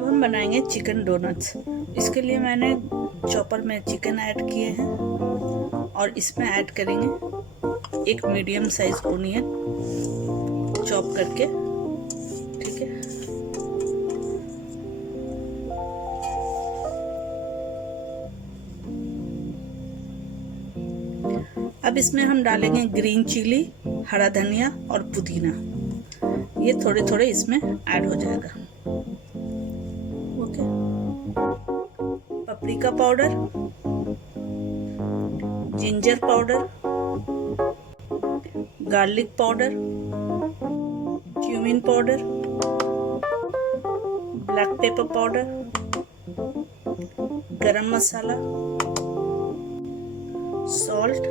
अब हम बनाएंगे चिकन डोनट्स। इसके लिए मैंने चॉपर में चिकन ऐड किए हैं और इसमें ऐड करेंगे एक मीडियम साइज ओनियन चॉप करके, ठीक है। अब इसमें हम डालेंगे ग्रीन चिली, हरा धनिया और पुदीना। ये थोड़े थोड़े इसमें ऐड हो जाएगा। Okay. Paprika powder, ginger powder, garlic powder, cumin powder, black pepper powder, गरम मसाला, सॉल्ट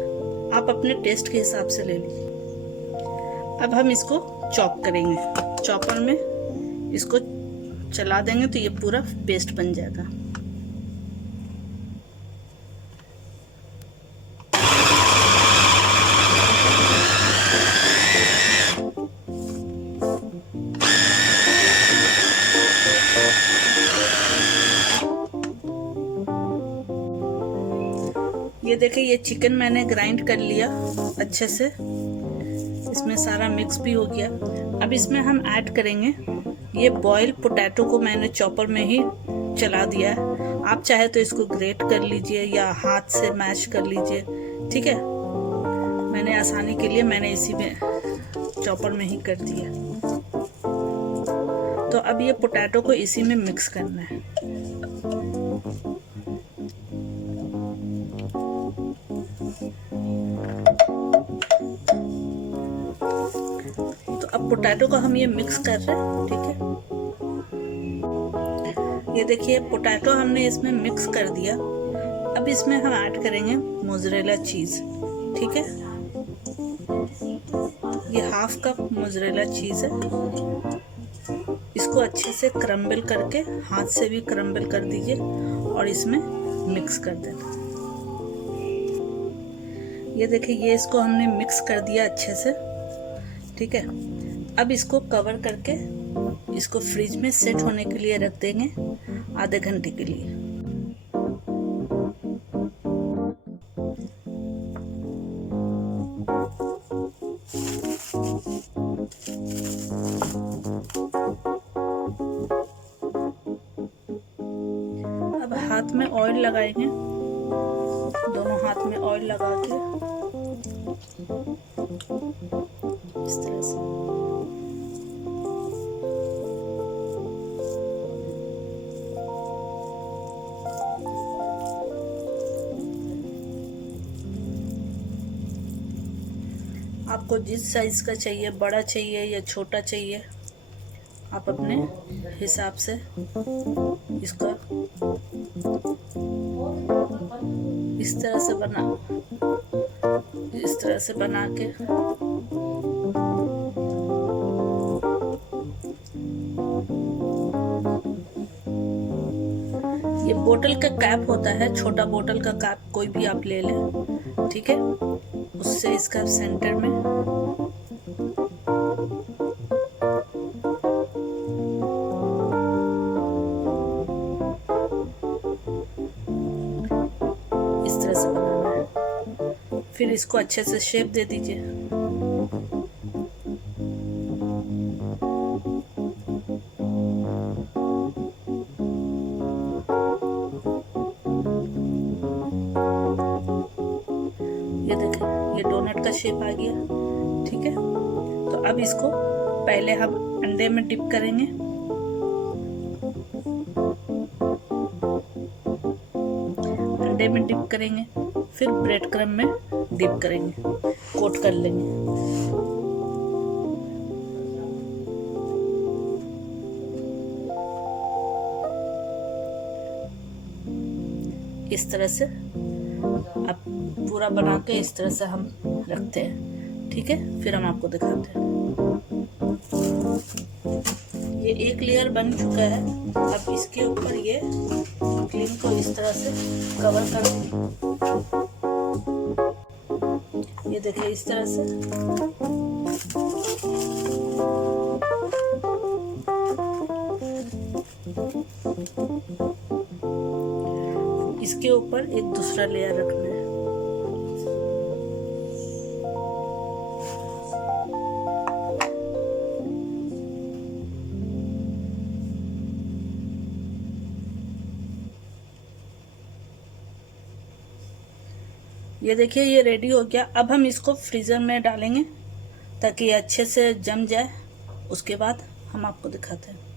आप अपने टेस्ट के हिसाब से ले लीजिए। अब हम इसको चॉप करेंगे। चॉपर में इसको चला देंगे तो ये पूरा पेस्ट बन जाएगा। ये देखिए, ये चिकन मैंने ग्राइंड कर लिया अच्छे से, इसमें सारा मिक्स भी हो गया। अब इसमें हम ऐड करेंगे ये बॉयल पोटैटो को मैंने चॉपर में ही चला दिया है। आप चाहे तो इसको ग्रेट कर लीजिए या हाथ से मैश कर लीजिए, ठीक है। मैंने आसानी के लिए मैंने इसी में चॉपर में ही कर दिया। तो अब ये पोटैटो को इसी में मिक्स करना है। अब पोटैटो को हम ये मिक्स कर रहे हैं, ठीक है। ये देखिए, पोटैटो हमने इसमें मिक्स कर दिया। अब इसमें हम ऐड करेंगे मोज़रेला चीज़, ठीक है। ये हाफ कप मोज़रेला चीज़ है। इसको अच्छे से क्रम्बल करके, हाथ से भी क्रम्बल कर दीजिए और इसमें मिक्स कर देना। ये देखिए, ये इसको हमने मिक्स कर दिया अच्छे से, ठीक है। अब इसको कवर करके इसको फ्रिज में सेट होने के लिए रख देंगे आधे घंटे के लिए। अब हाथ में ऑयल लगाएंगे, दोनों हाथ में ऑयल लगा के इस तरह से। आपको जिस साइज का चाहिए, बड़ा चाहिए या छोटा चाहिए, आप अपने हिसाब से इसका इस तरह से बना के ये बोतल का कैप होता है, छोटा बोतल का कैप कोई भी आप ले लें, ठीक है। उससे इसका सेंटर में इस तरह से बनाना है। फिर इसको अच्छे से शेप दे दीजिए। ये देखिए, ये डोनट का शेप आ गया, ठीक है। तो अब इसको पहले हम अंडे में डिप करेंगे। अंडे में डिप करेंगे, फिर ब्रेड क्रम्ब में डिप करेंगे, कोट कर लेंगे। इस तरह से अब पूरा बना के इस तरह से हम रखते हैं, ठीक है। फिर हम आपको दिखाते हैं। ये एक लेयर बन चुका है। अब इसके ऊपर ये क्रीम को इस तरह से कवर कर दें। ये देखिए इस तरह से। इसके ऊपर एक दूसरा लेयर रखना है। ये देखिए ये रेडी हो गया। अब हम इसको फ्रीज़र में डालेंगे ताकि ये अच्छे से जम जाए। उसके बाद हम आपको दिखाते हैं।